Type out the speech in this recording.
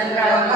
Obrigada.